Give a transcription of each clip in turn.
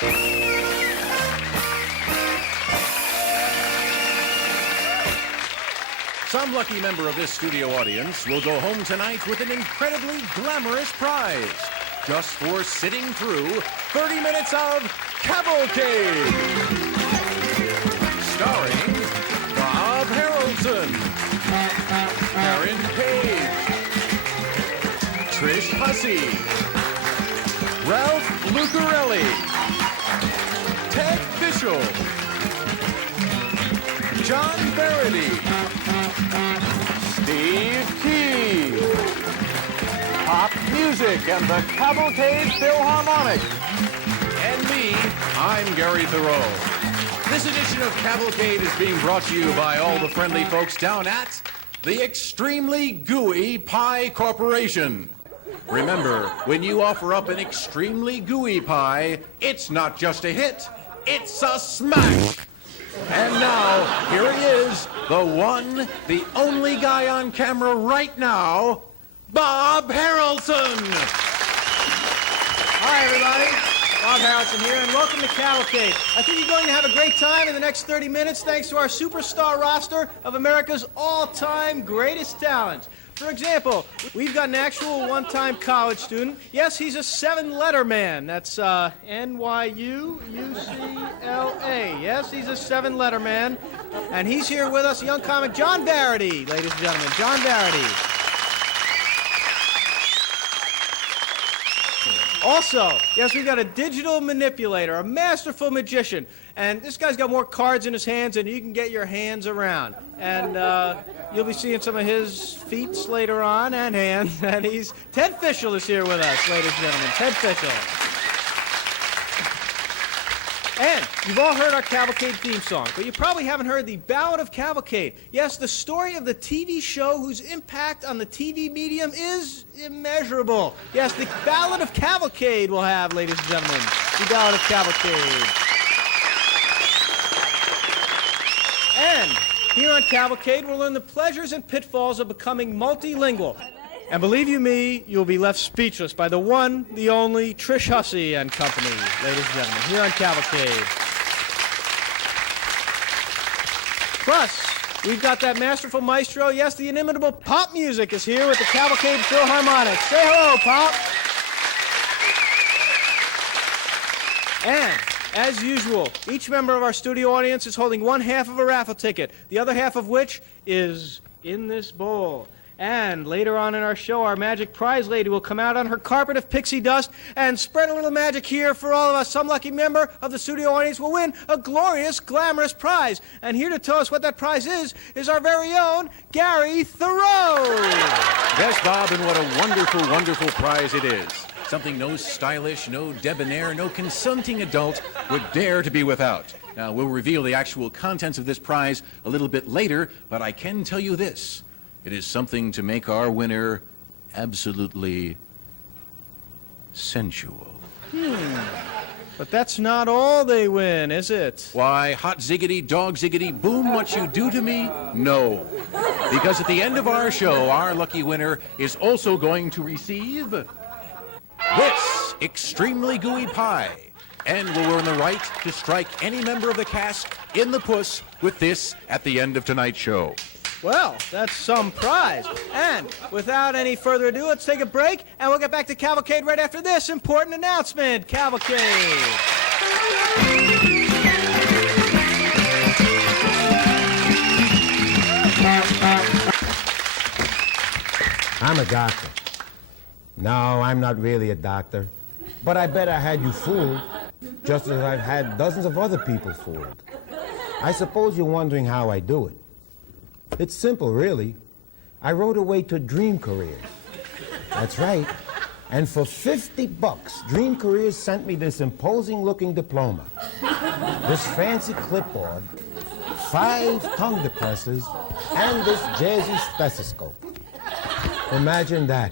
Some lucky member of this studio audience will go home tonight with an incredibly glamorous prize, just for sitting through 30 minutes of Cavalcade. Starring Bob Haroldson, Perren, Trish Hussey, Ralph Lucarelli, Ted Fischel, John Varady, Steve Key, Pop Music and the Cavalcade Philharmonic. And me, I'm Gary Theroux. This edition of Cavalcade is being brought to you by all the friendly folks down at the Extremely Gooey Pie Corporation. Remember, when you offer up an extremely gooey pie, it's not just a hit, it's a smash. And now, here he is, the one, the only guy on camera right now, Bob Haroldson. Hi, everybody. Bob Haroldson here, and welcome to Cavalcade. I think you're going to have a great time in the next 30 minutes thanks to our superstar roster of America's all-time greatest talents. For example, we've got an actual one-time college student. Yes, he's a 7-letter man. That's N-Y-U-U-C-L-A. Yes, he's a 7-letter man. And he's here with us, young comic John Varady, ladies and gentlemen. John Varady. Also, yes, we've got a digital manipulator, a masterful magician. And this guy's got more cards in his hands than you can get your hands around. And you'll be seeing some of his feats later on, and hands. And Ted Fischel is here with us, ladies and gentlemen. Ted Fischel. And you've all heard our Cavalcade theme song, but you probably haven't heard the Ballad of Cavalcade. Yes, the story of the TV show whose impact on the TV medium is immeasurable. Yes, the Ballad of Cavalcade we'll have, ladies and gentlemen. The Ballad of Cavalcade. And here on Cavalcade, we'll learn the pleasures and pitfalls of becoming multilingual. And believe you me, you'll be left speechless by the one, the only, Trish Hussey and company, ladies and gentlemen, here on Cavalcade. Plus, we've got that masterful maestro, yes, the inimitable Pop Music is here with the Cavalcade Philharmonic. Say hello, Pop. And, as usual, each member of our studio audience is holding one half of a raffle ticket, the other half of which is in this bowl. And later on in our show, our magic prize lady will come out on her carpet of pixie dust and spread a little magic here for all of us. Some lucky member of the studio audience will win a glorious, glamorous prize. And here to tell us what that prize is our very own Gary Theroux. Yes, Bob, and what a wonderful, wonderful prize it is. Something no stylish, no debonair, no consenting adult would dare to be without. Now, we'll reveal the actual contents of this prize a little bit later, but I can tell you this. It is something to make our winner absolutely sensual. But that's not all they win, is it? Why, hot ziggity, dog ziggity, boom, what you do to me? No. Because at the end of our show, our lucky winner is also going to receive this extremely gooey pie, and will earn the right to strike any member of the cast in the puss with this at the end of tonight's show. Well, that's some prize. And without any further ado, let's take a break, and we'll get back to Cavalcade right after this important announcement. Cavalcade. I'm a doctor. No, I'm not really a doctor. But I bet I had you fooled, just as I've had dozens of other people fooled. I suppose you're wondering how I do it. It's simple, really. I wrote away to Dream Careers. That's right. And for $50, Dream Careers sent me this imposing-looking diploma, this fancy clipboard, 5 tongue depressors, and this jazzy stethoscope. Imagine that.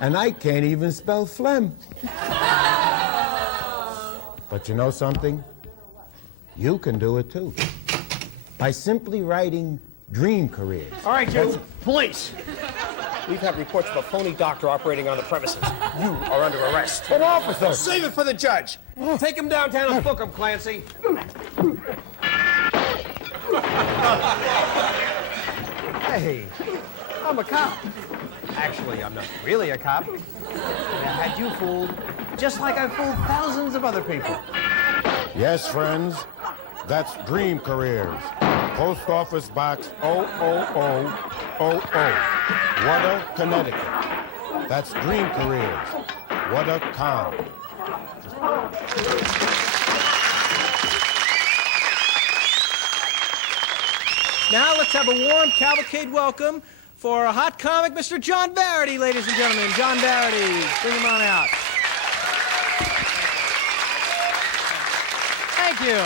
And I can't even spell phlegm. But you know something? You can do it, too. By simply writing Dream Careers. All right, you, police. We've had reports of a phony doctor operating on the premises. You are under arrest. An officer! Save it for the judge. Take him downtown and book him, Clancy. Hey, I'm a cop. Actually, I'm not really a cop. I had you fooled, just like I fooled thousands of other people. Yes, friends, that's Dream Careers. Post Office Box 00000, Water, Connecticut. That's Dream Careers. Water.com. Now let's have a warm cavalcade welcome for a hot comic, Mr. John Varady, ladies and gentlemen. John Varady, bring him on out. Thank you.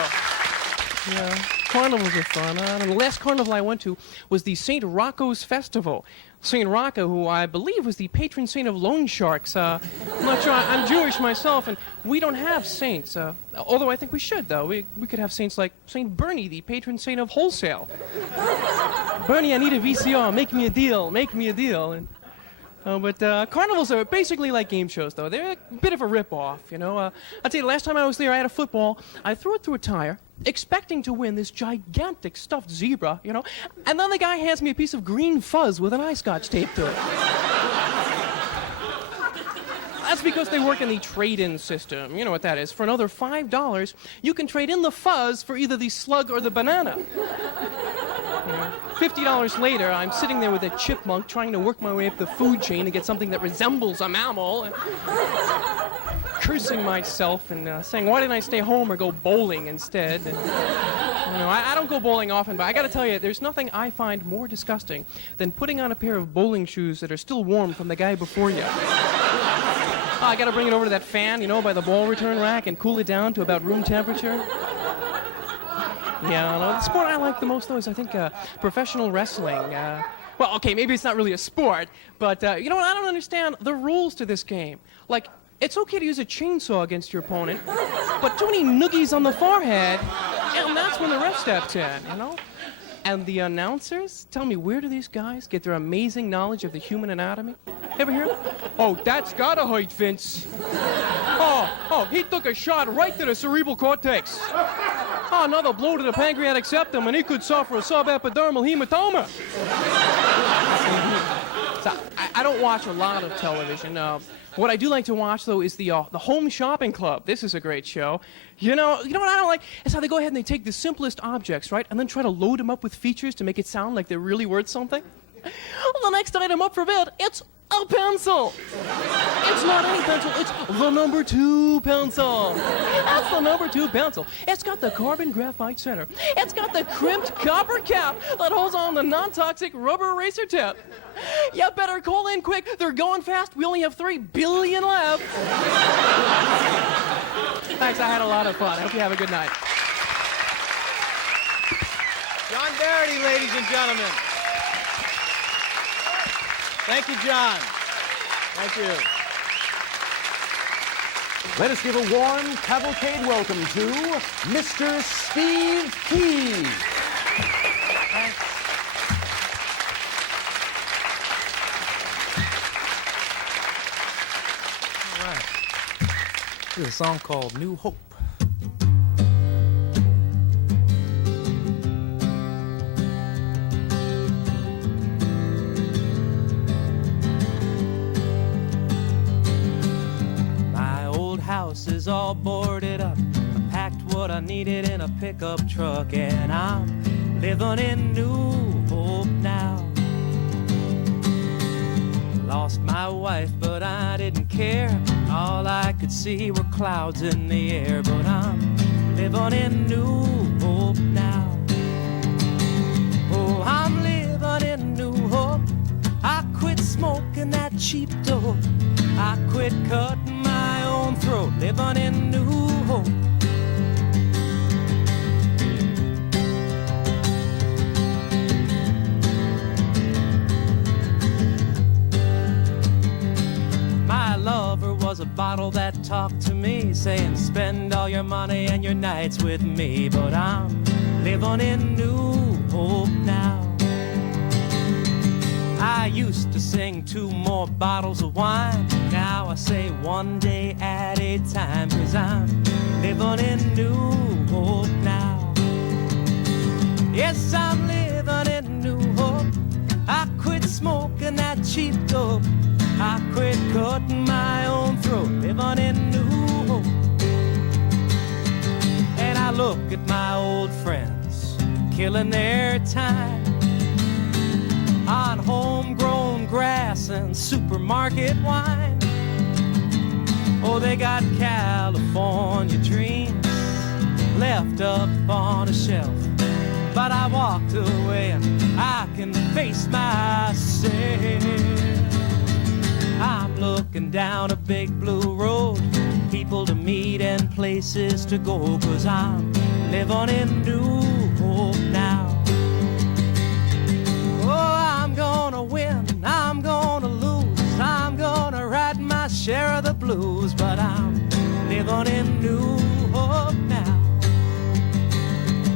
Yeah, carnivals are fun. And the last carnival I went to was the St. Rocco's Festival. St. Rocco, who I believe was the patron saint of loan sharks. I'm not sure. I'm Jewish myself, and we don't have saints. Although I think we should, though. We could have saints like St. Bernie, the patron saint of wholesale. Bernie, I need a VCR. Make me a deal. Make me a deal. And, but carnivals are basically like game shows, though. They're a bit of a rip-off, you know. I'll tell you, the last time I was there, I had a football. I threw it through a tire, expecting to win this gigantic stuffed zebra, you know. And then the guy hands me a piece of green fuzz with an eye scotch taped to it. That's because they work in the trade-in system. You know what that is. For another $5, you can trade in the fuzz for either the slug or the banana. $50 later, I'm sitting there with a chipmunk trying to work my way up the food chain to get something that resembles a mammal, and cursing myself and saying, why didn't I stay home or go bowling instead? And, you know, I don't go bowling often, but I gotta tell you, there's nothing I find more disgusting than putting on a pair of bowling shoes that are still warm from the guy before you. I gotta bring it over to that fan, you know, by the ball return rack and cool it down to about room temperature. Yeah, the sport I like the most, though, is I think professional wrestling. Well, okay, maybe it's not really a sport, but you know what? I don't understand the rules to this game. Like, it's okay to use a chainsaw against your opponent, but too many noogies on the forehead, and that's when the ref steps in, you know? And the announcers tell me, where do these guys get their amazing knowledge of the human anatomy? Ever hear? Oh, that's gotta hurt, Vince. Oh, he took a shot right to the cerebral cortex. Oh, another blow to the pancreatic septum, and he could suffer a subepidermal hematoma. So, I don't watch a lot of television. What I do like to watch, though, is the Home Shopping Club. This is a great show. You know what I don't like? Is how they go ahead and they take the simplest objects, right, and then try to load them up with features to make it sound like they're really worth something. The next item up for bid, it's a pencil. It's not any pencil, it's the number 2 pencil. That's the number 2 pencil. It's got the carbon graphite center. It's got the crimped copper cap that holds on the non-toxic rubber eraser tip. You better call in quick. They're going fast. We only have 3 billion left. Thanks, I had a lot of fun. I hope you have a good night. John Varady, ladies and gentlemen. Thank you, John. Thank you. Let us give a warm cavalcade welcome to Mr. Steve Key. All right. This is a song called New Hope. Is all boarded up. I packed what I needed in a pickup truck, and I'm living in New Hope now. Lost my wife, but I didn't care. All I could see were clouds in the air, but I'm living in New Hope now. Oh, I'm living in New Hope. I quit smoking that cheap dope. I quit cutting my own throat, living in New Hope. My lover was a bottle that talked to me, saying spend all your money and your nights with me. But I'm living in New Hope now. I used to sing 2 more bottles of wine. Now I say 1 day at a time, 'cause I'm living in New Hope now. Yes, I'm living in New Hope. I quit smoking that cheap dope. I quit cutting my own throat, living in New Hope. And I look at my old friends killing their time on homegrown grass and supermarket wine. Oh, they got California dreams left up on a shelf, but I walked away and I can face myself. I'm looking down a big blue road, people to meet and places to go, 'cause I'm living in New Hope now. Oh, I'm gonna win, I'm gonna lose, I'm gonna ride my share of the blues, but I'm living in New Hope now.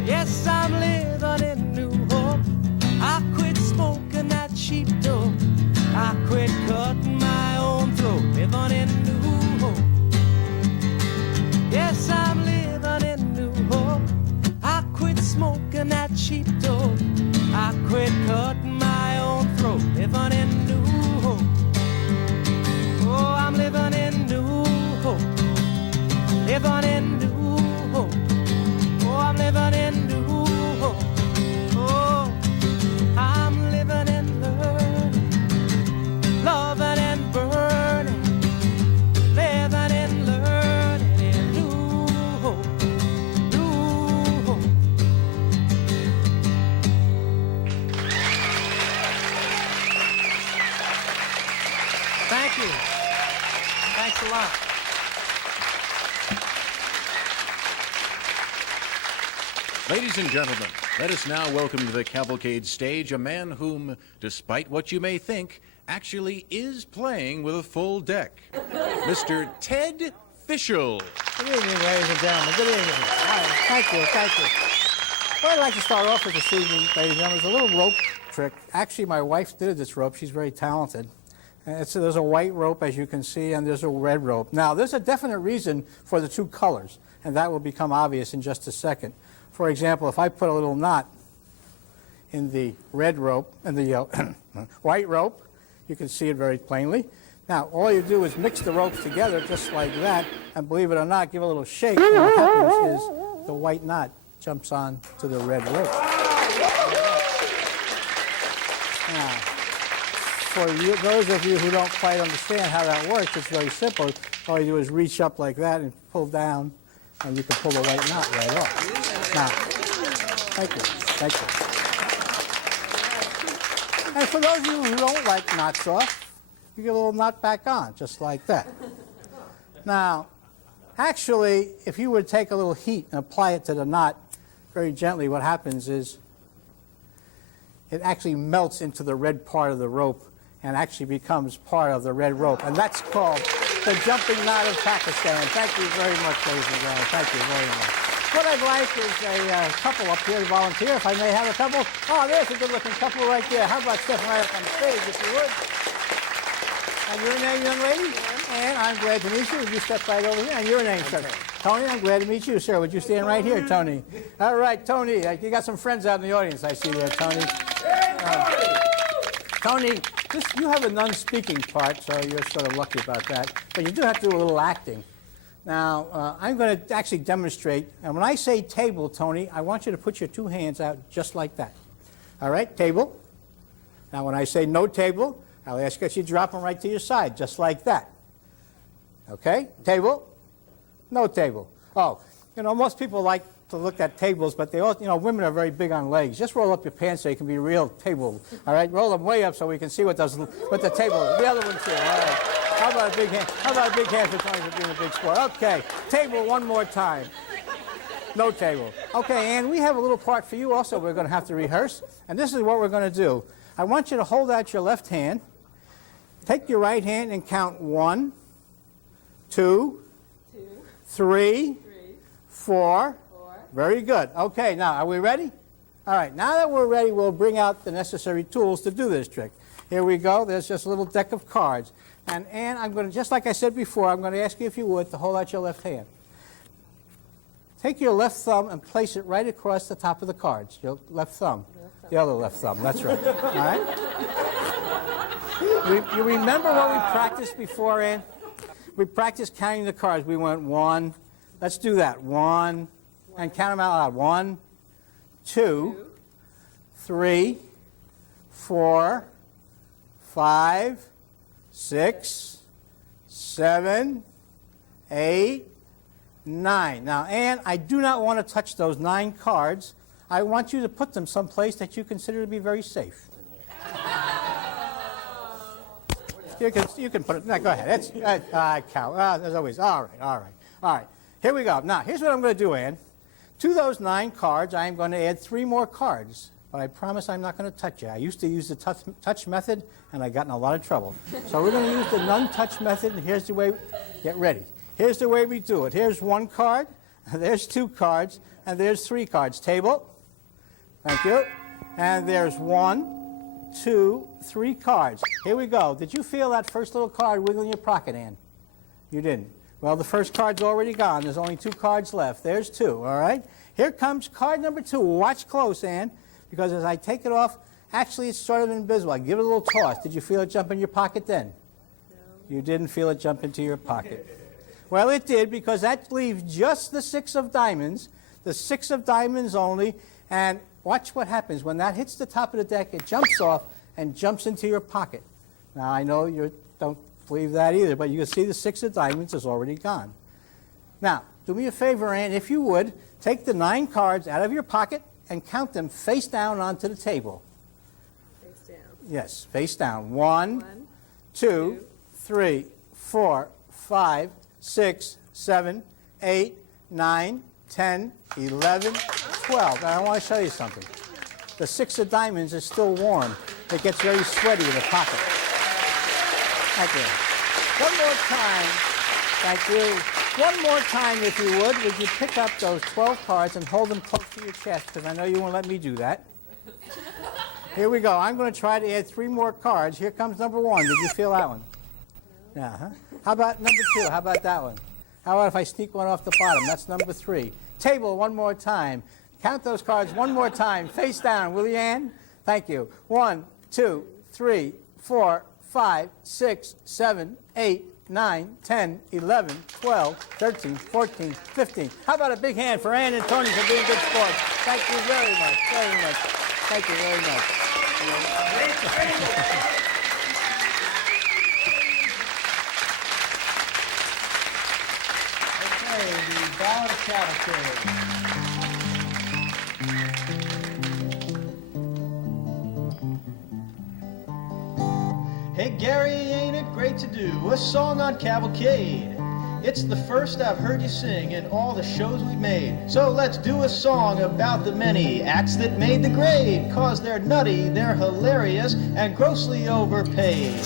Yes, I'm living in New Hope. I quit smoking that cheap dope. I quit cutting my own throat, living in New Hope. Yes, I'm living in New Hope. I quit smoking that cheap dope. I quit cutting my own throat, living in New Hope. Oh, I'm living in New Hope. Living in New Hope. Oh, I'm living in New Hope. Oh, I'm living and learning, loving and burning, living and learning in New Hope, New Hope. Thank you. Thanks a lot. Ladies and gentlemen, let us now welcome to the Cavalcade stage a man whom, despite what you may think, actually is playing with a full deck. Mr. Ted Fischel. Good evening, ladies and gentlemen. Good evening. Hi. Thank you, thank you. What I'd like to start off with this evening, ladies and gentlemen, is a little rope trick. Actually, my wife did this rope. She's very talented. And there's a white rope, as you can see, and there's a red rope. Now, there's a definite reason for the 2 colors, and that will become obvious in just a second. For example, if I put a little knot in the red rope and the white rope, you can see it very plainly. Now, all you do is mix the ropes together just like that, and believe it or not, give a little shake, and what happens is the white knot jumps on to the red rope. Now, for you, those of you who don't quite understand how that works, it's very simple. All you do is reach up like that and pull down, and you can pull the white knot right off. Now, thank you, thank you. And for those of you who don't like knots off, you get a little knot back on, just like that. Now, actually, if you would take a little heat and apply it to the knot very gently, what happens is it actually melts into the red part of the rope and actually becomes part of the red rope. And that's called the jumping knot of Pakistan. Thank you very much, ladies and gentlemen. Thank you very much. What I'd like is a couple up here to volunteer, if I may have a couple. Oh, there's a good-looking couple right there. How about stepping right up on the stage, if you would? And your name, young lady? And I'm glad to meet you. Would you step right over here? And your name, sir? Tony, I'm glad to meet you, sir. Would you stand right here, Tony? All right, Tony. You got some friends out in the audience, I see there, Tony. Tony, you have a non-speaking part, so you're sort of lucky about that. But you do have to do a little acting. Now, I'm going to actually demonstrate. And when I say table, Tony, I want you to put your 2 hands out just like that. All right, table. Now, when I say no table, I'll ask you to drop them right to your side, just like that. Okay, table, no table. Oh, you know, most people like to look at tables, but they all, you know, women are very big on legs. Just roll up your pants so you can be real table. All right, roll them way up so we can see what the table is. The other one's here. All right. How about a big hand? How about a big hand for Tony for being a big sport? Okay, table one more time. No table. Okay, and we have a little part for you also we're going to have to rehearse. And this is what we're going to do. I want you to hold out your left hand. Take your right hand and count 1, 2, 3, 4. Very good. Okay, now, are we ready? All right, now that we're ready, we'll bring out the necessary tools to do this trick. Here we go. There's just a little deck of cards. And Ann, I'm going to, just like I said before, I'm going to ask you if you would to hold out your left hand. Take your left thumb and place it right across the top of the cards. Your left thumb. The other left thumb, that's right. All right? You remember what we practiced before, Ann? We practiced counting the cards. We went 1. Let's do that. 1. And count them out loud. 1, 2, 3, 4, 5, 6, 7, 8, 9. Now, Ann, I do not want to touch those 9 cards. I want you to put them someplace that you consider to be very safe. You can put it. No, go ahead. Count. As always. All right. Here we go. Now, here's what I'm going to do, Ann. To those 9 cards, I am going to add 3 more cards. But I promise I'm not going to touch it. I used to use the touch method, and I got in a lot of trouble. So we're going to use the non-touch method, and here's the way. Get ready. Here's the way we do it. Here's 1 card, there's 2 cards, and there's 3 cards. Table. Thank you. And there's 1, 2, 3 cards. Here we go. Did you feel that first little card wiggle in your pocket, Ann? You didn't. Well, the first card's already gone. There's only 2 cards left. There's 2, all right? Here comes card number 2. Watch close, Ann, because as I take it off, actually it's sort of invisible. I give it a little toss. Did you feel it jump in your pocket then? No. You didn't feel it jump into your pocket. Well, it did, because that leaves just the 6 of diamonds, the 6 of diamonds only, and watch what happens. When that hits the top of the deck, it jumps off and jumps into your pocket. Now, I know you don't believe that either, but you can see the 6 of diamonds is already gone. Now, do me a favor, Ann, if you would, take the 9 cards out of your pocket and count them face down onto the table. Face down. Yes, face down. 1, 2, 3, 4, 5, 6, 7, 8, 9, 10, 11, 12. Now, I want to show you something. The 6 of diamonds is still warm. It gets very sweaty in the pocket. Thank you. One more time. Thank you. One more time, if you would you pick up those 12 cards and hold them close to your chest, because I know you won't let me do that. Here we go. I'm going to try to add 3 more cards. Here comes number 1. Did you feel that one? Yeah, huh? How about number 2? How about that one? How about if I sneak one off the bottom? That's number 3. Table, one more time. Count those cards one more time. Face down, will you, Ann? Thank you. 1, 2, 3, 4, 5, 6, 7, 8, 9, 10, 11, 12, 13, 14, 15. How about a big hand for Ann and Tony for being good sports? Thank you very much, very much. Thank you very much. Okay, the Ballad of Cavalcade. Hey Gary, ain't it great to do a song on Cavalcade? It's the first I've heard you sing in all the shows we've made. So let's do a song about the many acts that made the grade. 'Cause they're nutty, they're hilarious, and grossly overpaid.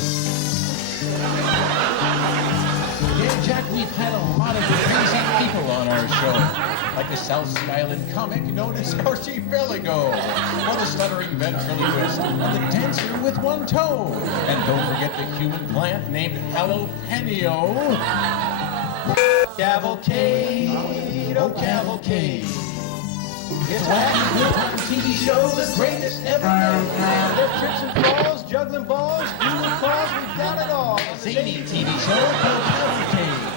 Yeah, Jack, we've had a lot of crazy people on our show. Like the South Sea Island comic known as Horsey Belligo, or the stuttering ventriloquist, or the dancer with one toe. And don't forget the human plant named Jalapeno. Cavalcade, oh cavalcade. It's a wacky good TV show, the greatest ever made. There's trips and falls, juggling balls, human calls, we've got it all. Zany TV show called Cavalcade.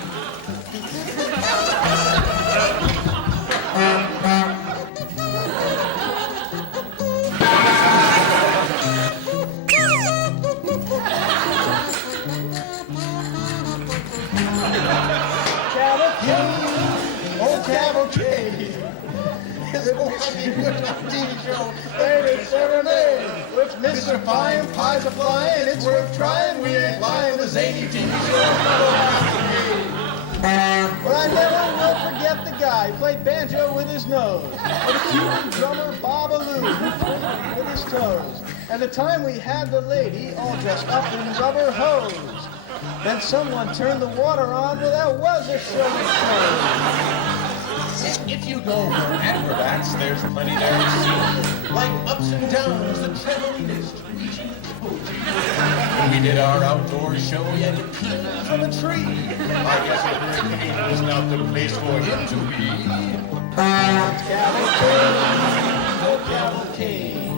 Cavalcade. It's a wacky good TV show, latest ever made. It's mystifying, pies are flying, it's worth trying, we ain't lying, the zany TV show. But I never will forget the guy who played banjo with his nose, or the Cuban drummer Babaloo who played with his toes, and the time we had the lady all dressed up in rubber hose. Then someone turned the water on, well that was a show of shows. If you go for acrobats, there's plenty there to see. Like ups and downs, the trampolinist reaching When we did our outdoor show, he had to peep from a tree. I guess a hurricane was not the place for him to be. Cavalcade.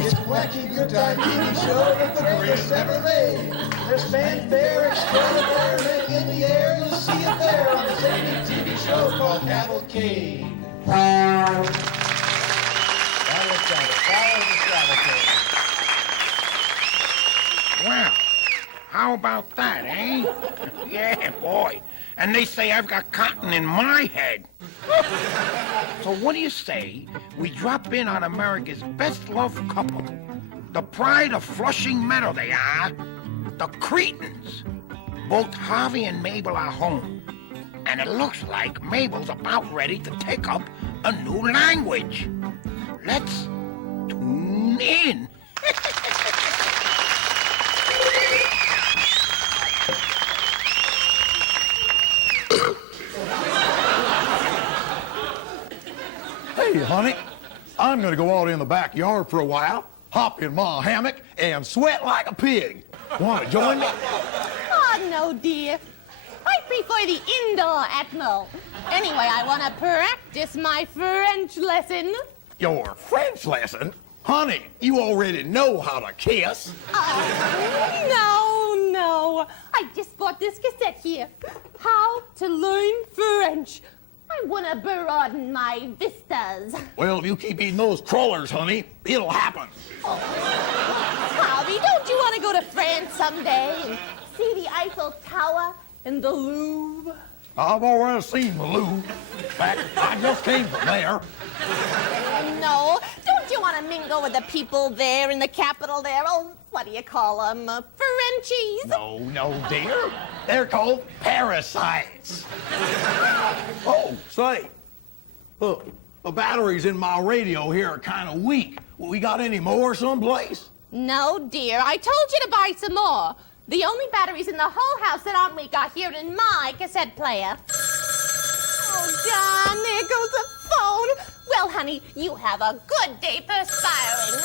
It's a wacky good time TV show with the greatest ever made. There's fanfare extraordinary in the air. You'll see it there on this epic TV show called Cavalcade. Well, how about that, eh? Yeah, boy. And they say I've got cotton in my head. So what do you say we drop in on America's best-loved couple? The pride of Flushing Meadow they are. The Cretans. Both Harvey and Mabel are home. And it looks like Mabel's about ready to take up a new language. Let's tune in. Hey, honey, I'm gonna go out in the backyard for a while, hop in my hammock, and sweat like a pig. Wanna join me? Oh, no, dear. I prefer the indoor atmo. Anyway, I want to practice my French lesson. Your French lesson? Honey, you already know how to kiss. No. I just bought this cassette here. How to learn French. I want to broaden my vistas. Well, if you keep eating those crawlers, honey, it'll happen. Oh. Harvey, don't you want to go to France someday and see the Eiffel Tower and the Louvre? I've already seen the Louvre. In fact, I just came from there. No, don't you want to mingle with the people there in the capital there? Oh, what do you call them? Frenchies? No, dear. They're called parasites. Oh, say, look, the batteries in my radio here are kind of weak. We got any more someplace? No, dear. I told you to buy some more. The only batteries in the whole house that aren't weak are here in my cassette player. Oh, John, there goes the phone. Well, honey, you have a good day perspiring.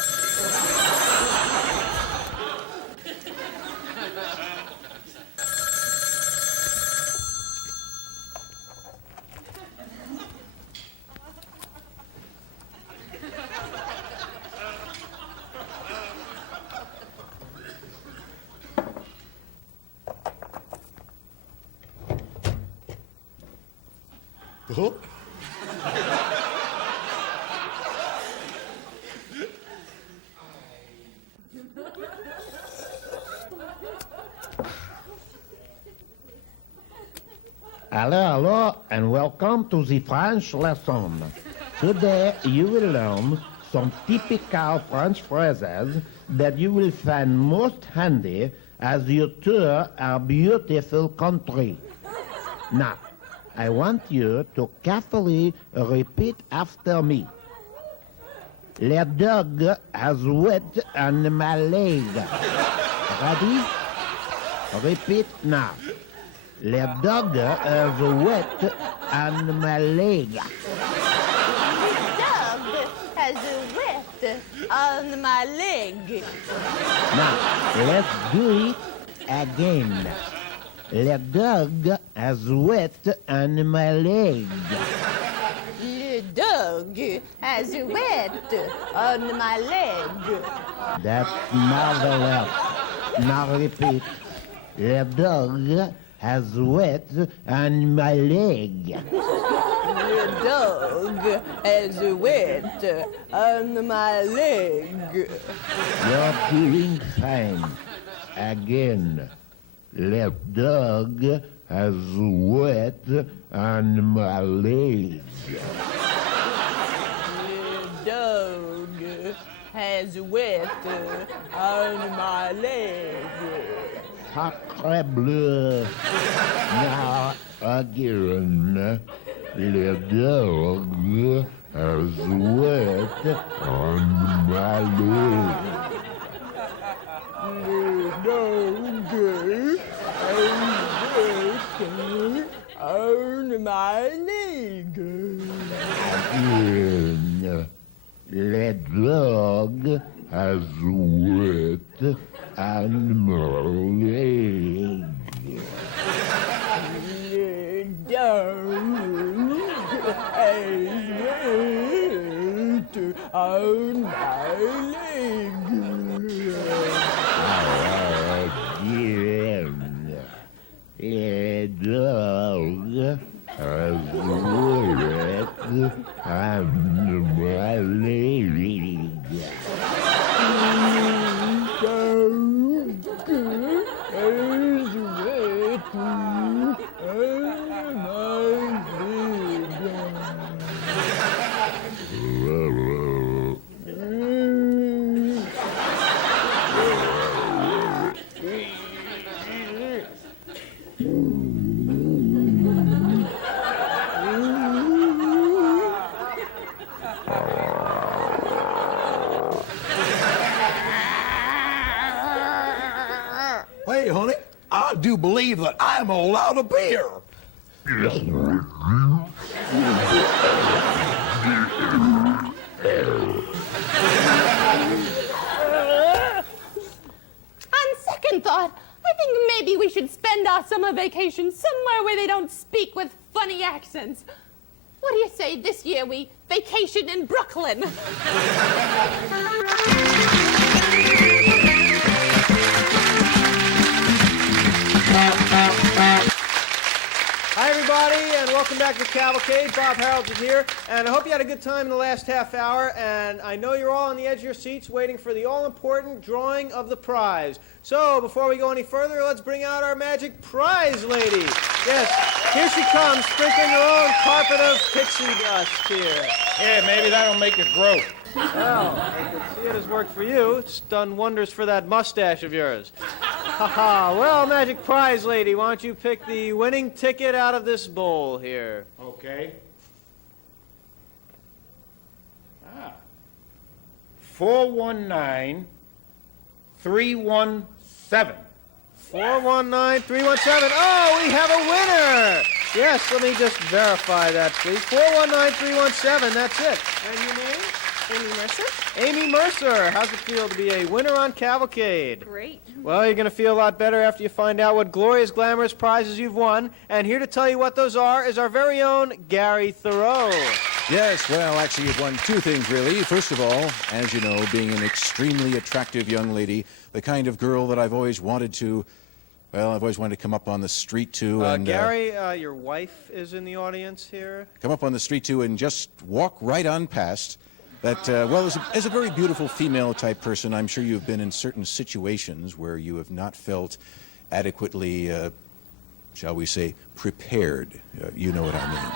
Huh? Hello, and welcome to the French lesson. Today you will learn some typical French phrases that you will find most handy as you tour our beautiful country. Now, I want you to carefully repeat after me. Le dog has wet on my leg. Ready? Repeat now. Le dog has wet on my leg. The dog has wet on my leg. Now, let's do it again. Le dog has wet on my leg. Le dog has wet on my leg. That's marvelous. Now repeat. Le dog has wet on my leg. The dog has wet on my leg. You're doing fine. Again. Le dog has wet on my leg. The dog has wet on my leg. Sacre bleu. Now again. Le dog has wet on my leg. The dog has wet on my leg. Again. Le dog has wet and marmalade. On my leg. A dog has wet and my leg. Hey, honey, I do believe that I'm all out of beer. On second thought, I think maybe we should spend our summer vacation somewhere where they don't speak with funny accents. What do you say this year we vacation in Brooklyn? Hi, everybody, and welcome back to Cavalcade. Bob Haroldson here, and I hope you had a good time in the last half hour, and I know you're all on the edge of your seats waiting for the all-important drawing of the prize. So, before we go any further, let's bring out our magic prize lady. Yes, here she comes, sprinkling her own carpet of pixie dust here. Yeah, maybe that'll make it grow. Well, I can see it has worked for you. It's done wonders for that mustache of yours. Haha. Well, magic prize lady, why don't you pick the winning ticket out of this bowl here? Okay. 419-317. 419-317. Oh, we have a winner! Yes, let me just verify that, please. 419-317, that's it. And your name? Amy Mercer? Amy Mercer, how's it feel to be a winner on Cavalcade? Great. Well, you're going to feel a lot better after you find out what glorious, glamorous prizes you've won. And here to tell you what those are is our very own Gary Theroux. Yes, well, actually, you've won two things, really. First of all, as you know, being an extremely attractive young lady, the kind of girl that I've always wanted to, well, I've always wanted to come up on the street to and... Gary, your wife is in the audience here. Come up on the street to and just walk right on past. That, well, as a very beautiful female-type person, I'm sure you've been in certain situations where you have not felt adequately, shall we say, prepared. You know what I mean.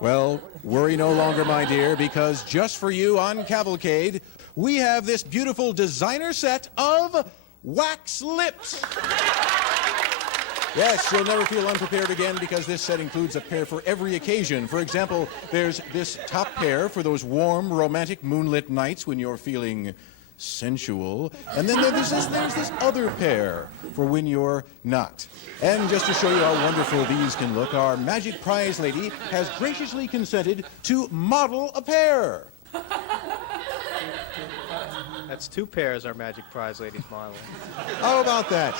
Well, worry no longer, my dear, because just for you on Cavalcade, we have this beautiful designer set of wax lips. Yes, you'll never feel unprepared again because this set includes a pair for every occasion. For example, there's this top pair for those warm, romantic moonlit nights when you're feeling sensual. And then there's this other pair for when you're not. And just to show you how wonderful these can look, our magic prize lady has graciously consented to model a pair. That's two pairs our magic prize lady's modeling. How about that?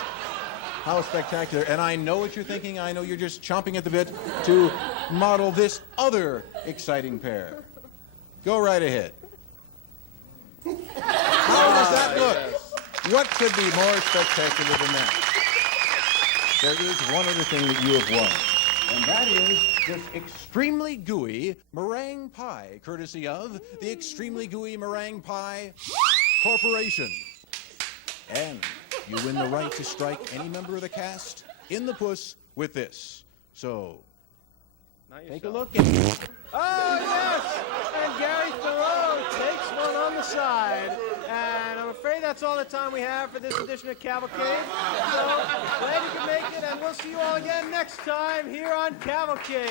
How spectacular. And I know what you're thinking. I know you're just chomping at the bit to model this other exciting pair. Go right ahead. How does that look? What could be more spectacular than that? There is one other thing that you have won, and that is this extremely gooey meringue pie, courtesy of the Extremely Gooey Meringue Pie Corporation. And you win the right to strike any member of the cast in the puss with this. So, take a look. Oh, yes! And Gary Theroux takes one on the side. And I'm afraid that's all the time we have for this edition of Cavalcade. So, glad you could make it, and we'll see you all again next time here on Cavalcade.